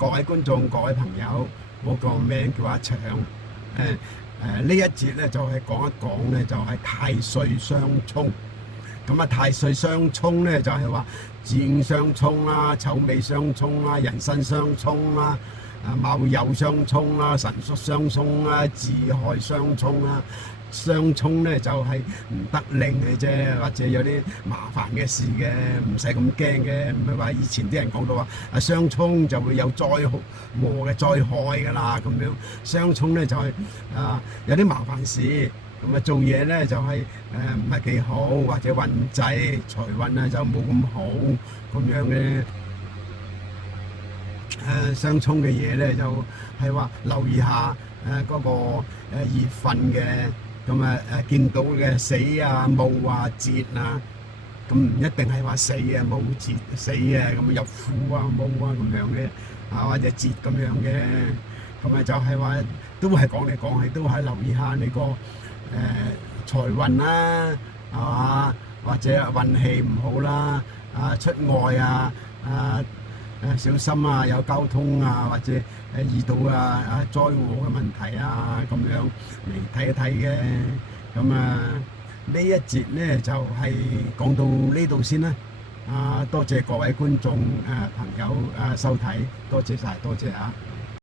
各位觀眾、各位朋友，我個名叫阿祥。呢一節咧就係講一講咧，就係太歲相沖。咁啊，太歲相沖咧就係話子午相沖啦、丑未相沖啦、寅申相沖啦、卯酉相沖啦、辰戌相沖啦、巳亥相沖啦。相沖咧就係唔得令嘅啫，或者有啲麻煩嘅事嘅，唔使咁驚嘅。唔係話以前啲人講到話相沖就會有災禍嘅災害㗎啦咁樣。相沖咧就係有啲麻煩事，咁啊做嘢咧就係唔係幾好，或者運滯財運啊就冇咁好咁樣嘅。相沖嘅嘢咧就係話留意下嗰個月份嘅。咁見到嘅死啊、戊啊、節啊，咁唔一定係話死啊、戊節死啊，咁入虎啊、戊啊咁樣嘅，或者節咁樣嘅，咁就係話都係講嚟講去都係留意下你個財運啦，係嘛？或者運氣唔好啦，出外小心啊，有交通或者遇到災禍嘅問題咁樣嚟睇一睇嘅。咁呢一節咧就係講到呢度先啦。多謝各位觀眾朋友收睇，多謝晒，多謝啊！